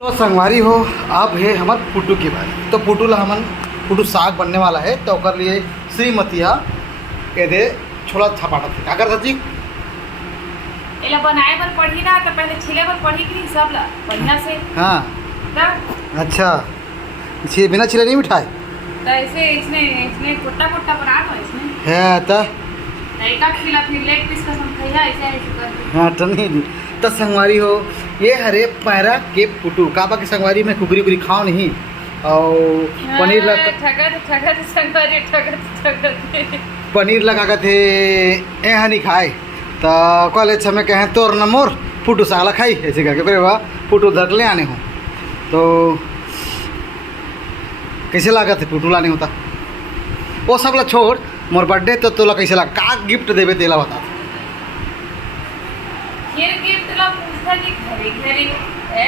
तो संगवारी हो अब है हमार पुटू के बारे। तो पुटू ला हमन पुटू साग बनने वाला है तो ओकर लिए श्रीमती हा एदे छोला छपाटा थे का करता जी एला बनाए बर पढ़ी ना तो पहले छिले बर पढ़ी की सब ला बढ़िया से। हाँ तब अच्छा बिना छिले नहीं मिठाई तो ऐसे इसने कुट्टा कुट्टा बना दो इसमें है तो एक का खिला फिर लेग पीस का समझाया ऐसे ऐसे कर। हाँ तो नहीं तो संगवारी हो ये हरे पैरा के पुटू का बाकी संगवारी में कुकरी कुकरी खाओ नहीं और पनीर लगा ठगत ठगत संगवारी ठगत पनीर लगा थे ए हनी खाए तो कॉलेज समय कहे तोर न मोर पुटू साला खाई ऐसे कह के वाह पुटू धर ले आने हो तो कैसे लगा थे पुटू लाने होता वो सब ला छोड़ मोर बर्थडे तो तोला कैसे लगा का गिफ्ट देवे तेला बता ये गिफ्ट ला पूछता जी घरे घरे है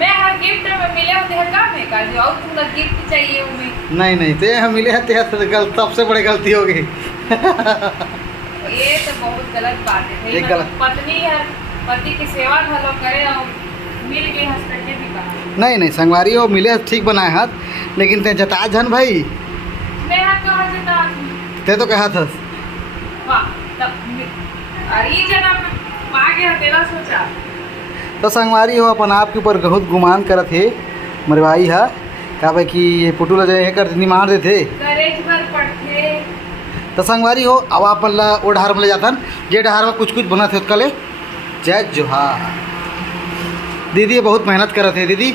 मैं हर गिफ्ट में मिले होते हैं काम है का जो और तुमका गिफ्ट चाहिए उन्हें नहीं ते हम मिले हैं ते गलत सबसे बड़ी गलती हो गई ये तो बहुत गलत बात है एक गलत पत्नी है पति की सेवा भलो करे और मिल के हस्बैंड ने भी कहा नहीं संगवारी हो मिले ठीक बनाए हाथ लेकिन ते जता जन भाई मैं हाथ कहाँ जता ते तो कहा था वाह तब अरे जन्म पा गया तेरा सोचा तो संगवारी हो अपन आप के ऊपर बहुत गुमान करत है मेरे भाई हा का भाई कि ये पुटू ला जाए कर निमार दे थे करेज भर पड़ते तो संगवारी हो अब अपन ला ओ ढार में ले जातन जे ढार में कुछ बना थे उसका ले जय जोहार दीदी बहुत मेहनत करत है दीदी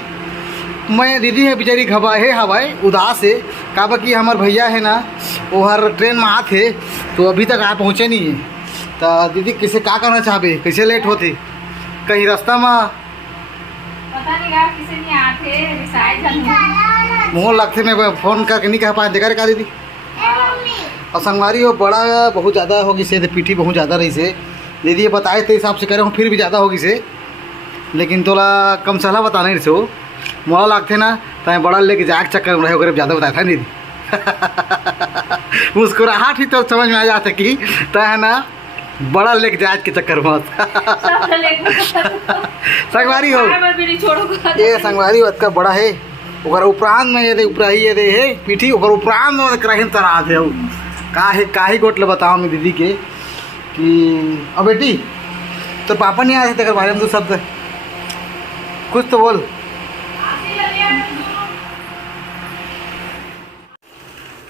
मैं दीदी है बेचारी घबाए हवाए उदास है का कि हमारे भैया है ना वो हर ट्रेन में आते तो अभी तक आ पहुँचे नहीं है तो दीदी किसे का करना चाहबे कैसे लेट होते कहीं रास्ता में पता नहीं यार किसे नहीं आते रिसाई जन मुँह लगते मैं फ़ोन करके नहीं कह पाए देखा रे का दीदी और संगवारी हो बड़ा बहुत ज़्यादा होगी से पीठी बहुत ज़्यादा रही से दीदी ये बताए थे हिसाब से कह रहे हूँ फिर भी ज़्यादा होगी से लेकिन थोड़ा कम सलाह बता नहीं से हो मोड़ा लगते ना तो बड़ा लेके जाग चक्कर में रहे ज़्यादा बताया था दीदी मुस्कुराहट ही तो समझ में आ जाता कि तो है ना बड़ा लेके जाए के चक्कर में संगवारी हो ये संगवारी हो का बड़ा है ओकर उपरांत में ये उपराही ये दे है पीठी ओकर उपरांत में कराहिन तरह दे काहे गोट ले बताओ मैं दीदी के कि अब बेटी तो पापा नहीं आए थे तेरे बारे में तो शब्द कुछ तो बोल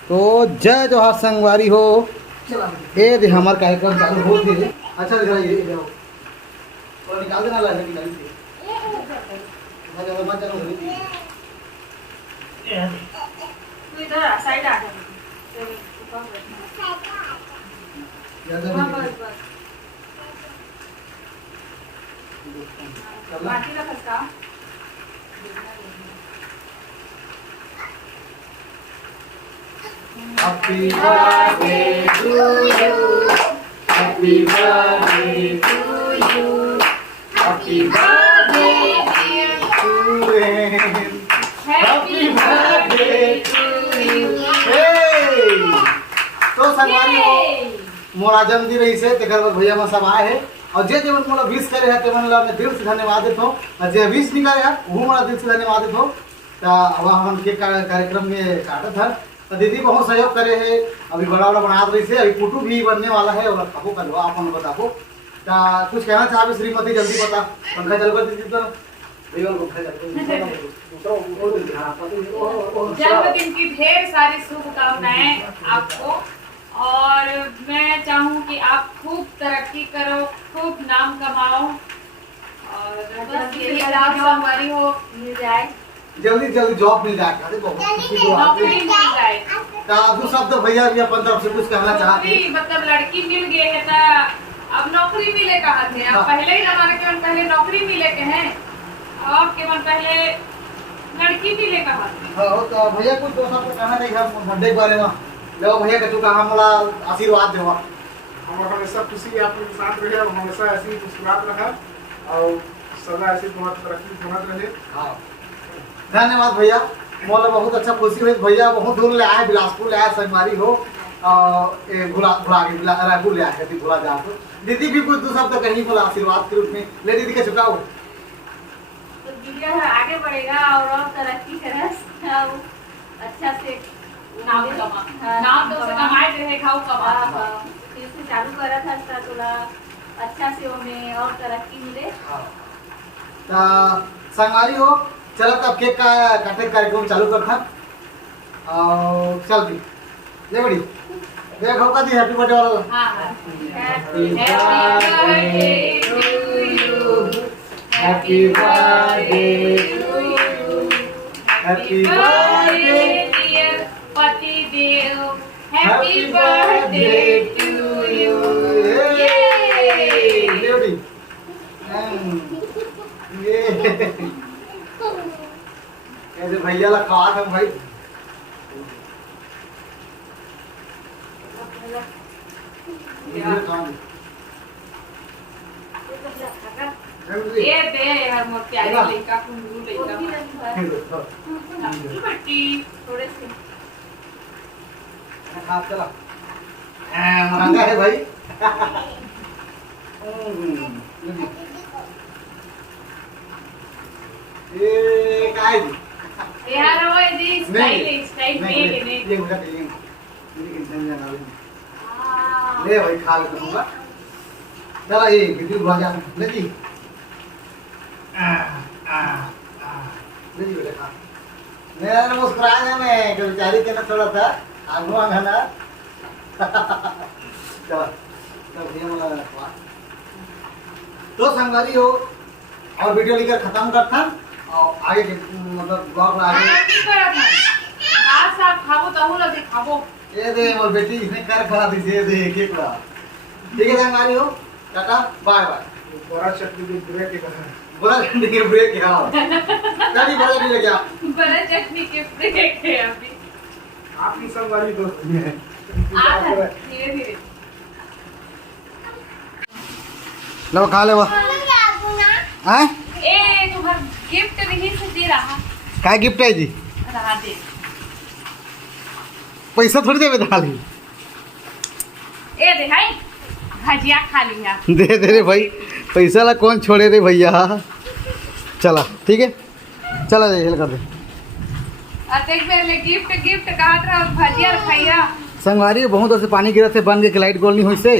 तो जय जोहार संगवारी हो ए दे हमार कार्यक्रम चालू हो गए अच्छा दिखाइए ये जाओ और निकाल देना ला निकाल दीजिए अच्छा मत चलो तू इधर साइड आ जा बाकी का खसका Happy birthday to you. Happy birthday to you. Happy birthday dear Suren. Happy birthday to you. Hey! तो संगवारी हो मोरा जन्मदिन रही से तेकर बाद भैया में सब आए है और जे मन मोला विश करे है ते मन ला मैं दिल से धन्यवाद देत हूं और जे विश नहीं करे है वो मोला दिल से धन्यवाद देत हूं ता अब हम के कार्यक्रम में काटत है तो दीदी बहुत सहयोग करे है अभी बड़ा बना रही से अभी पुटू भी बनने वाला है और खाबो करवा अपन बताबो ता कुछ कहना चाहबे श्रीमती जल्दी बता पंखा चल कर दीदी तो जन्मदिन की ढेर सारी शुभकामनाएं आपको और मैं चाहूँ कि आप खूब तरक्की करो खूब नाम कमाओ और बस यही संगवारी हो मिल जाए जल्दी जॉब मिल जाए नौकरी मिल जाए दो शब्द भैया भी अपन तरफ से कुछ कहना चाहते हैं मतलब लड़की मिल गई है तो अब नौकरी मिले कहाँ थे अब पहले ही हमारे केवल पहले नौकरी मिले के हैं अब केवल पहले लड़की मिले कहाँ थे हाँ तो भैया कुछ दो शब्द कहना नहीं है बर्थडे के बारे में लो भैया के तू कहा हमरा आशीर्वाद देवा हम हमेशा खुशी आपके साथ रहे और हमेशा ऐसी मुस्कुरात रहा और सदा ऐसी बहुत तरक्की बनत रहे। हाँ धन्यवाद भैया मोला बहुत अच्छा खुशी हुई भैया बहुत दूर ले आए बिलासपुर ले आए संगवारी हो भुला रायपुर ले आए भुला जा तो दीदी भी कुछ दो शब्द कहीं बोला आशीर्वाद के रूप में ले दीदी के चुकाओ आगे बढ़ेगा और तरक्की करे और अच्छा से नाम कमा हाँ, नाम तो उसे कमाए रहे खाओ कमा फिर से चालू करा था इसका थोड़ा अच्छा से हमें और तरक्की मिले। संगवारी हो चलो तब केक का काटे कार्यक्रम चालू करता और चल दी ले बड़ी देख हो का दी हैप्पी बर्थडे वाला हाँ हाँ happy birthday to you happy birthday to you happy birthday birthday dear पति देव हैप्पी बर्थडे टू यू ले बड़ी ये ऐसे भैया ला खा था भाई ये दे यार मोर प्यारी लड़का कुंदरू लड़का बट्टी थोड़े से चला महंगा है भाई ये काय यार वो ये स्टाइल में ने ये मुझे ये मेरी टेंशन ना ले भाई खा ले दूंगा चला ये कितनी भाजा ले जी ले जी बेटा खा मेरा मुस्कुरा जा मैं कि बेचारी के ना थोड़ा सा आगू आंगा ना चला तब ये मला खा तो संगवारी हो और वीडियो लेकर खत्म करता और आगे मतलब ब्लॉग में आगे की करा था आज साहब खाबो तो लगे खाबो ये दे मोर बेटी इसने कर खा दी ये दे एक बड़ा ठीक है संगवारी हो टाटा बाय बाय बड़ा चटनी की ब्रेक के कहा बड़ा घंटे के ब्रेक क्या हो कभी बड़ा भी क्या बड़ा चटनी के ब्रेक है अभी आपकी संगवारी दोस्त है आ धीरे धीरे लो खा ले वो हैं ए तुम्हारा गिफ्ट नहीं से दे रहा काय गिफ्ट है जी रहा दे पैसा थोड़ी देवे थाली ए दे हाय भजिया खा लिया दे दे रे भाई पैसा ला कौन छोड़े रे भैया चला ठीक है चला दे हेल कर दे देख बेर ले गिफ्ट गिफ्ट कहत रहा भजिया खाइया संगवारी बहुत ऐसे पानी गिरा से बन के लाइट गोल नहीं होई से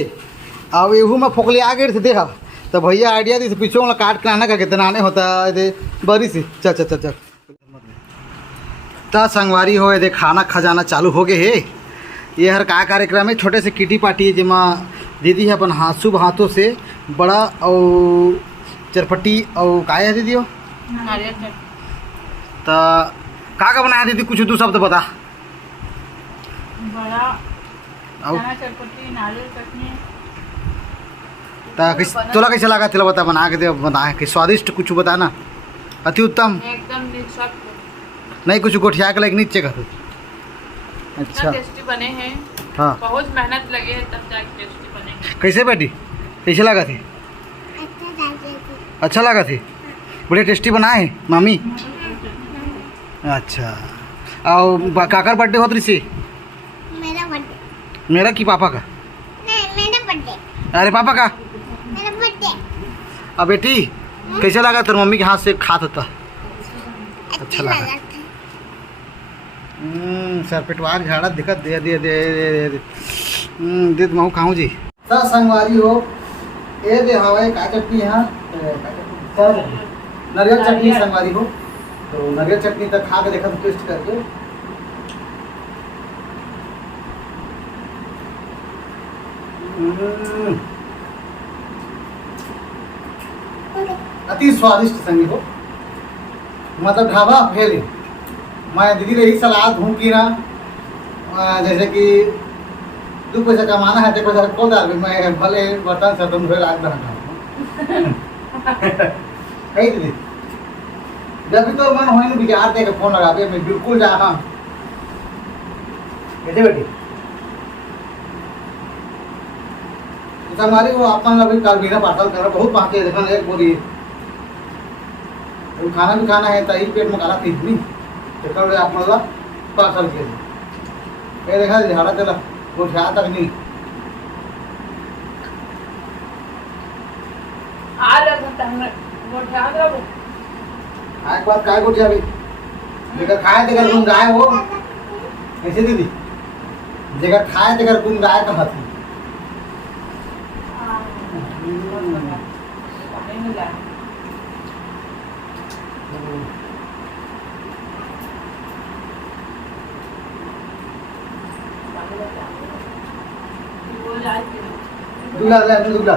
अब एहू में फोकले आ गए थे देखा तो भैया आइडिया दी पीछे वाला काट के आना का कितना आने होता है दे बरी से चल चल चल चल ता संगवारी हो दे खाना खजाना चालू हो गए है ये हर का कार्यक्रम है छोटे से किटी पार्टी जिमा दीदी है अपन हाथ शुभ हाथों से बड़ा और चरपट्टी और का है दीदी हो नारियल चटनी तो का बनाया दीदी कुछ दो शब्द बता बड़ा और चना चटपटी नारियल चटनी तोला कैसे लगा तेला बता बना के दे बता के स्वादिष्ट कुछ बता ना अति उत्तम एकदम निःशक्त नहीं कुछ गोठिया के लायक नीचे का अच्छा टेस्टी बने हैं हाँ बहुत मेहनत लगे है तब जाके टेस्टी बने कैसे बेटी कैसे लगा थी अच्छा लगा थी बड़े टेस्टी बनाए मामी अच्छा और काकर बर्थडे होत रही सी मेरा बर्थडे मेरा की पापा का नहीं मेरा बर्थडे अरे पापा का मेरा बर्थडे अब बेटी कैसे लगा तेरे मम्मी के हाथ से खात होता अच्छा लगा सर पेटवार झाड़ा दिक्कत दे दे दे दे दे दे महू खाऊं जी सर संगवारी हो ए दे हवाए का चटनी यहाँ सर नारियल चटनी संगवारी हो तो नारियल चटनी तक खा के देखा तो टेस्ट करके अति स्वादिष्ट संगी हो मतलब ढाबा फेल है मैं दीदी रही सलाह घूम की ना जैसे कि 2 पैसा कमाना है तो पैसा को डाल मैं भले बर्तन से तुम धोए लाग रहा कही दीदी जब भी तो मन हो बिगाड़ दे फोन लगा दे मैं बिल्कुल जा हाँ कैसे बेटी हमारी वो अपन अभी कल बिना पार्सल कर बहुत पाते देखा एक बोरी खाना भी खाना है तही पेट में खाना थी नहीं तो कल आप मतलब पार्सल के ये देखा झाड़ा चला वो झाड़ा तक नहीं आ रहा था वो ध्यान रखो खाए के बाद काय को अभी जेकर खाए तेकर गुण गाय हो कैसे दीदी जेकर खाए तेकर गुण गाय का बात पानी मिला दूल्हा ले दूल्हा